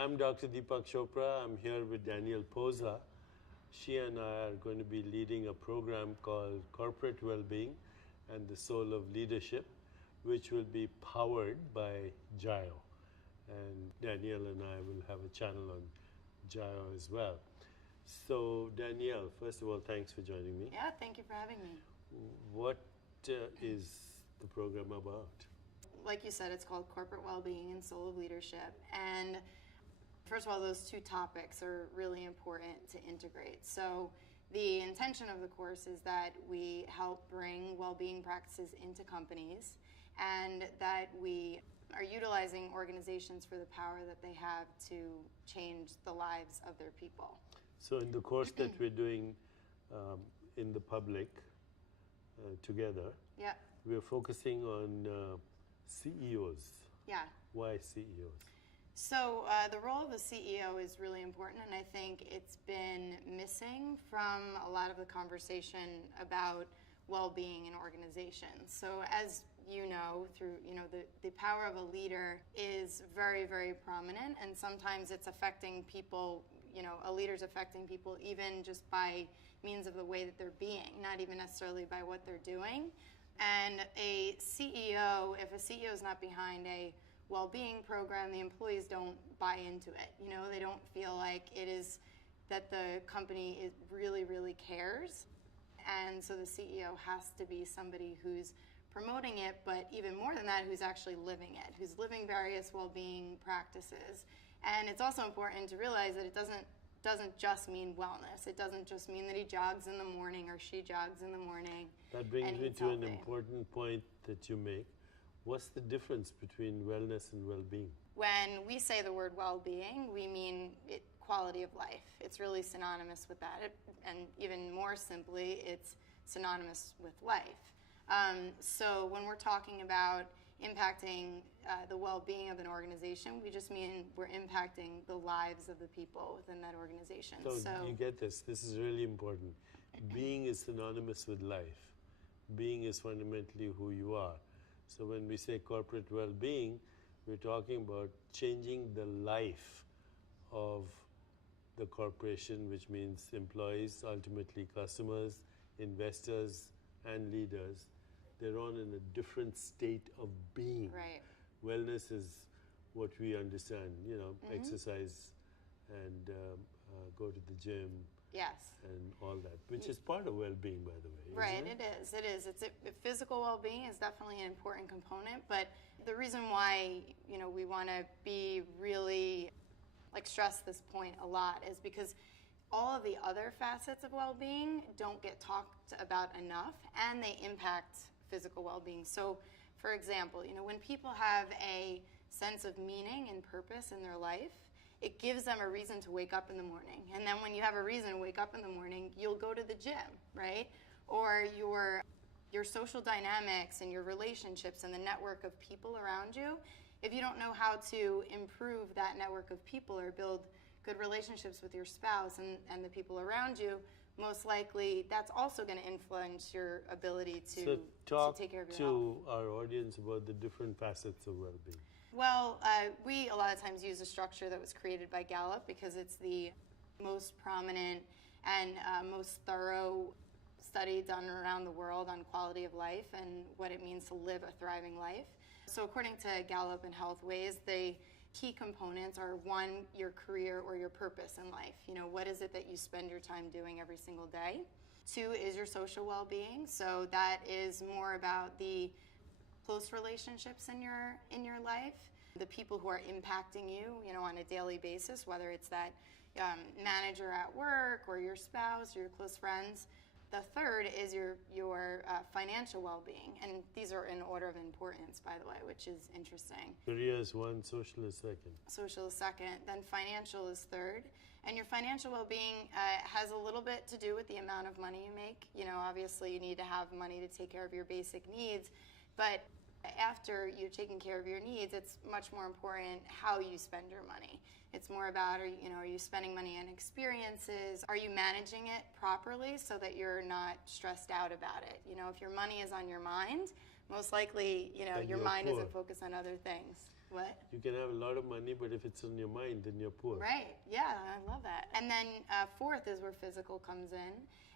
I'm Dr. Deepak Chopra. I'm here with Danielle Posa. She and I are going to be leading a program called Corporate Wellbeing and the Soul of Leadership, which will be powered by Jayo. And Danielle and I will have a channel on Jayo as well. So, Danielle, first of all, thanks for joining me. Yeah, thank you for having me. What is the program about? Like you said, it's called Corporate Wellbeing and Soul of Leadership. And first of all, those two topics are really important to integrate. So the intention of the course is that we help bring well-being practices into companies and that we are utilizing organizations for the power that they have to change the lives of their people. So in the course that we're doing in the public together, yeah, we're focusing on CEOs. Yeah. Why CEOs? So the role of the CEO is really important, and I think it's been missing from a lot of the conversation about well-being in organizations. So as you know, through the power of a leader is very, very prominent, and sometimes it's affecting people. A leader's affecting people even just by means of the way that they're being, not even necessarily by what they're doing. And a CEO, if a CEO is not behind a well-being program, the employees don't buy into it. They don't feel like it is that the company really, really cares. And so the CEO has to be somebody who's promoting it, but even more than that, who's actually living it, who's living various well-being practices. And it's also important to realize that it doesn't just mean wellness. It doesn't just mean that he jogs in the morning or she jogs in the morning. That brings me to an important point that you make. What's the difference between wellness and well-being? When we say the word well-being, we mean quality of life. It's really synonymous with that. And even more simply, it's synonymous with life. So when we're talking about impacting the well-being of an organization, we just mean we're impacting the lives of the people within that organization. So you get this. This is really important. Being is synonymous with life. Being is fundamentally who you are. So when we say corporate well-being, we're talking about changing the life of the corporation, which means employees, ultimately customers, investors, and leaders. They're on in a different state of being. Right. Wellness is what we understand, exercise and go to the gym. Yes. And all that, which is part of well-being, by the way. Right, it is. Physical well-being is definitely an important component, but the reason why, we want to be really, stress this point a lot is because all of the other facets of well-being don't get talked about enough, and they impact physical well-being. So, for example, when people have a sense of meaning and purpose in their life, it gives them a reason to wake up in the morning. And then when you have a reason to wake up in the morning, you'll go to the gym, right? Or your social dynamics and your relationships and the network of people around you, if you don't know how to improve that network of people or build good relationships with your spouse and the people around you, most likely that's also going to influence your ability to take care of your health. So talk to our audience about the different facets of well-being. Well, we a lot of times use a structure that was created by Gallup because it's the most prominent and most thorough study done around the world on quality of life and what it means to live a thriving life. So according to Gallup and Healthways, the key components are 1, your career or your purpose in life. What is it that you spend your time doing every single day? 2 is your social well-being. So that is more about the close relationships in your life, the people who are impacting you, on a daily basis, whether it's that manager at work or your spouse or your close friends. The 3rd is your financial well-being, and these are in order of importance, by the way, which is interesting. Career is 1, social is 2nd. Social is 2nd, then financial is 3rd. And your financial well-being has a little bit to do with the amount of money you make. Obviously you need to have money to take care of your basic needs, but after you're taking care of your needs, it's much more important how you spend your money. It's more about, are you spending money on experiences? Are you managing it properly so that you're not stressed out about it? If your money is on your mind, most likely, your mind isn't focused on other things. What? You can have a lot of money, but if it's on your mind, then you're poor. Right. Yeah, I love that. And then fourth is where physical comes in.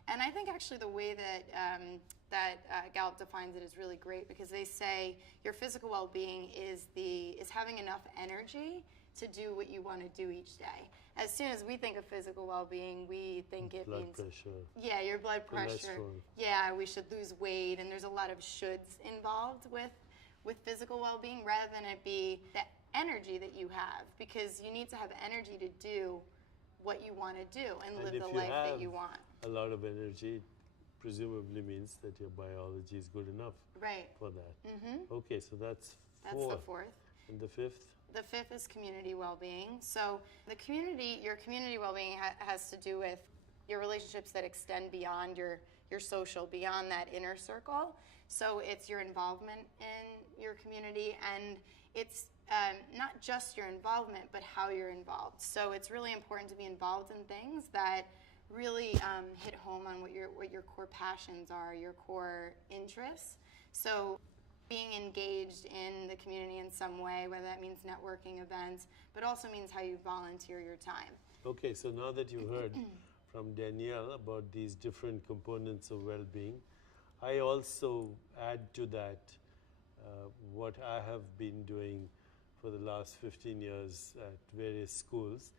And I think actually the way that Gallup defines it is really great, because they say your physical well-being is having enough energy to do what you want to do each day. As soon as we think of physical well-being, we think it Blood means pressure. Yeah, your blood pressure. Cholesterol. Yeah, we should lose weight, and there's a lot of shoulds involved with physical well-being, rather than it be the energy that you have, because you need to have energy to do what you want to do and live the life that you want. A lot of energy presumably means that your biology is good enough for that. Okay, so that's four. That's the fourth. And the fifth? The fifth is community well-being. So your community well-being has to do with your relationships that extend beyond your social, beyond that inner circle. So it's your involvement in your community, and it's not just your involvement, but how you're involved. So it's really important to be involved in things that really hit home on what your core passions are, your core interests. So being engaged in the community in some way, whether that means networking events, but also means how you volunteer your time. Okay, so now that you heard from Danielle about these different components of well-being, I also add to that what I have been doing for the last 15 years at various schools,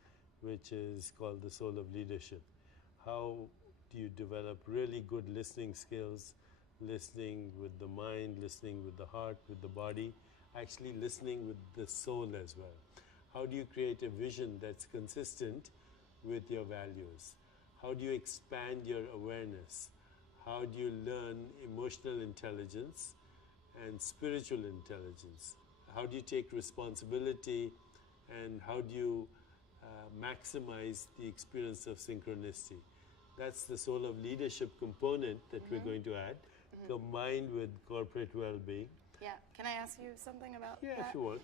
which is called the Soul of Leadership. How do you develop really good listening skills, listening with the mind, listening with the heart, with the body, actually listening with the soul as well? How do you create a vision that's consistent with your values? How do you expand your awareness? How do you learn emotional intelligence and spiritual intelligence? How do you take responsibility, and how do you maximize the experience of synchronicity? That's the Soul of Leadership component that we're going to add, combined with corporate well-being. Yeah. Can I ask you something about that? Yeah, if you want.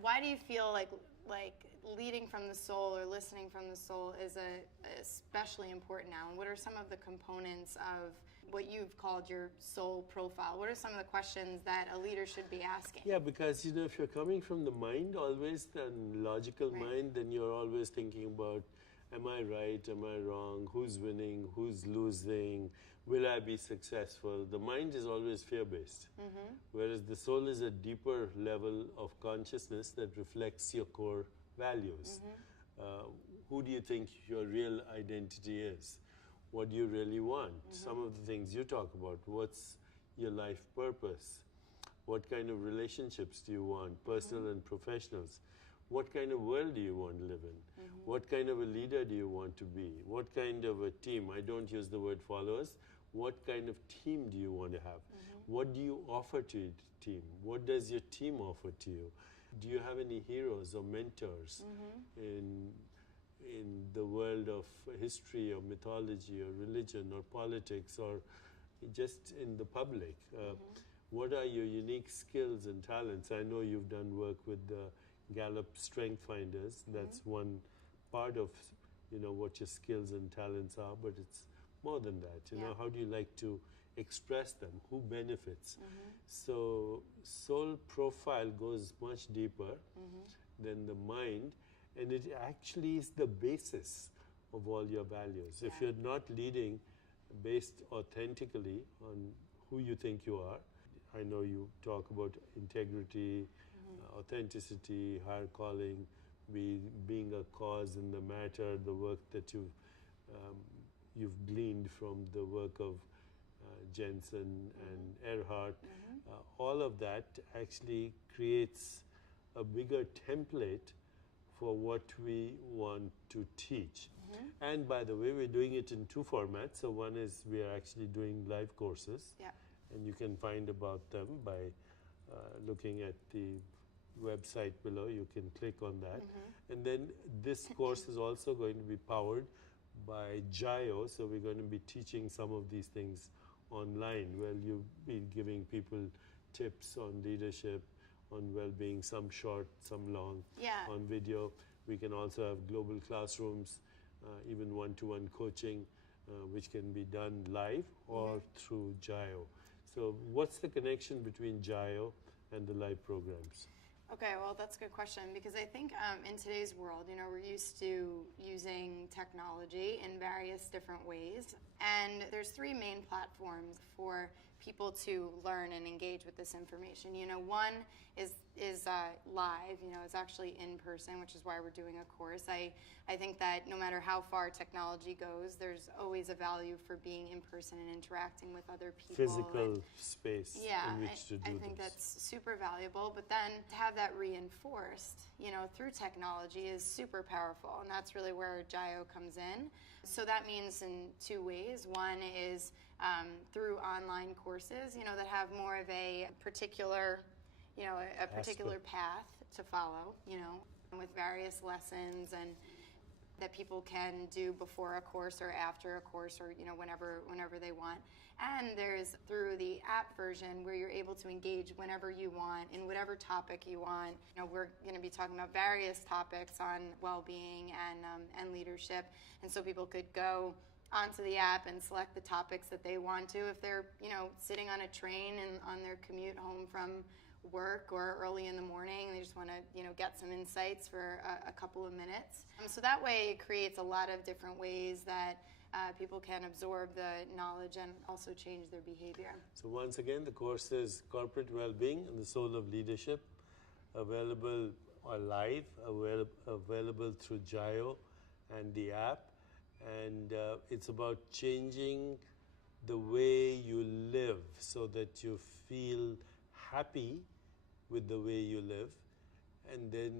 Why do you feel like leading from the soul or listening from the soul is especially important now? And what are some of the components of what you've called your soul profile? What are some of the questions that a leader should be asking? Yeah, because if you're coming from the mind always, the logical mind, then you're always thinking about, am I right, am I wrong, who's winning, who's losing, will I be successful? The mind is always fear-based, whereas the soul is a deeper level of consciousness that reflects your core values. Who do you think your real identity is? What do you really want? Some of the things you talk about. What's your life purpose? What kind of relationships do you want, personal and professionals? What kind of world do you want to live in? What kind of a leader do you want to be? What kind of a team? I don't use the word followers. What kind of team do you want to have? What do you offer to your team? What does your team offer to you? Do you have any heroes or mentors in the world of history or mythology or religion or politics or just in the public? What are your unique skills and talents? I know you've done work with the Gallup Strength Finders. That's one part of what your skills and talents are, but it's more than that. How do you like to express them? Who benefits? So soul profile goes much deeper than the mind, and it actually is the basis of all your values. If you're not leading based authentically on who you think you are, I know you talk about integrity, authenticity, higher calling, being a cause in the matter, the work that you've gleaned from the work of Jensen and Earhart. All of that actually creates a bigger template for what we want to teach. And by the way, we're doing it in two formats. So one is we are actually doing live courses, and you can find about them by looking at the website below. You can click on that. And then this course is also going to be powered by Jayo. So we're going to be teaching some of these things online, where you'll be giving people tips on leadership, on well-being, some short, some long, on video. We can also have global classrooms, even one-to-one coaching, which can be done live or through Jayo. So what's the connection between Jayo and the live programs? Okay, well, that's a good question because I think in today's world, we're used to using technology in various different ways. And there's three main platforms for people to learn and engage with this information. One is live, it's actually in person, which is why we're doing a course. I think that no matter how far technology goes, there's always a value for being in person and interacting with other people. Physical space in which to do I think that's super valuable. But then to have that reinforced, through technology is super powerful. And that's really where Jayo comes in. So that means in two ways. One is through online courses, that have more of a particular, a particular path to follow, with various lessons and that people can do before a course or after a course or, whenever they want. And there's through the app version where you're able to engage whenever you want in whatever topic you want. We're going to be talking about various topics on well-being and leadership. And so people could go onto the app and select the topics that they want to. If they're, sitting on a train and on their commute home from work or early in the morning, they just want to, get some insights for a couple of minutes. So that way it creates a lot of different ways that people can absorb the knowledge and also change their behavior. So once again, the course is Corporate Wellbeing and the Soul of Leadership, available live, available through Jayo and the app. And it's about changing the way you live so that you feel happy with the way you live, and then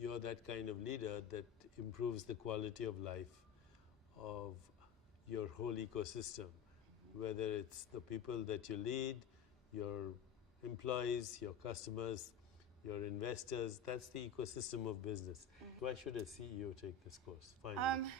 you're that kind of leader that improves the quality of life of your whole ecosystem, whether it's the people that you lead, your employees, your customers, your investors. That's the ecosystem of business. Why should a CEO take this course?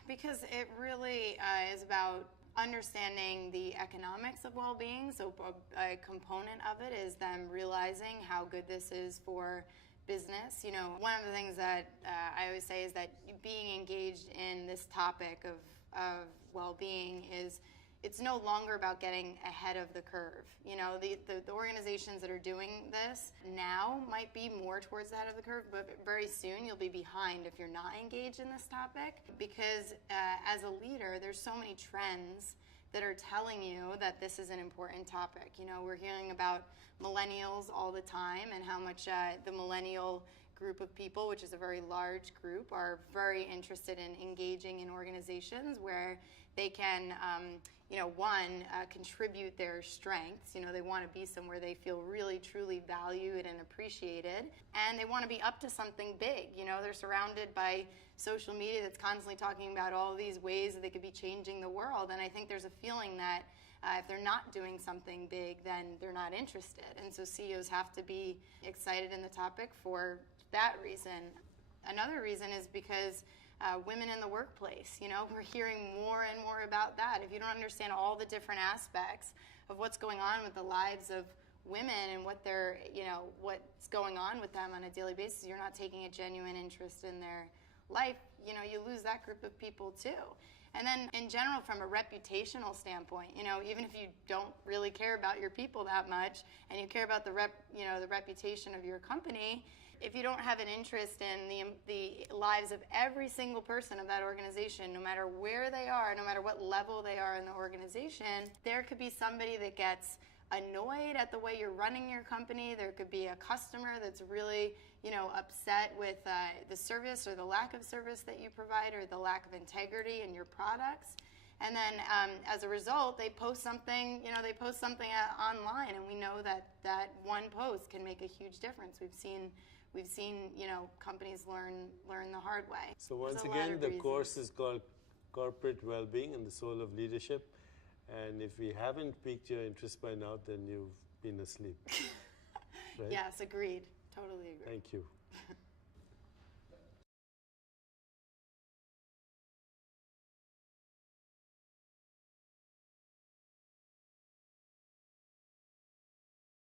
Because it really is about understanding the economics of well-being. So a component of it is them realizing how good this is for business. One of the things that I always say is that being engaged in this topic of well-being is it's no longer about getting ahead of the curve. The organizations that are doing this now might be more towards the head of the curve, but very soon you'll be behind if you're not engaged in this topic. Because as a leader, there's so many trends that are telling you that this is an important topic. We're hearing about millennials all the time and how much the millennial group of people, which is a very large group, are very interested in engaging in organizations where they can contribute their strengths. They want to be somewhere they feel really, truly valued and appreciated. And they want to be up to something big. They're surrounded by social media that's constantly talking about all these ways that they could be changing the world. And I think there's a feeling that if they're not doing something big, then they're not interested. And so CEOs have to be excited in the topic for that reason. Another reason is because women in the workplace, we're hearing more and more about that. If you don't understand all the different aspects of what's going on with the lives of women and what they're, what's going on with them on a daily basis, you're not taking a genuine interest in their life, you lose that group of people too. And then in general, from a reputational standpoint, even if you don't really care about your people that much and you care about the reputation of your company, if you don't have an interest in the lives of every single person of that organization, no matter where they are, no matter what level they are in the organization, there could be somebody that gets annoyed at the way you're running your company. There could be a customer that's really, upset with the service or the lack of service that you provide or the lack of integrity in your products. And then as a result, they post something, online, and we know that one post can make a huge difference. We've seen companies learn the hard way. So once again, the course is called Corporate Wellbeing and the Soul of Leadership. And if we haven't piqued your interest by now, then you've been asleep. Right? Yes, agreed. Totally agree. Thank you.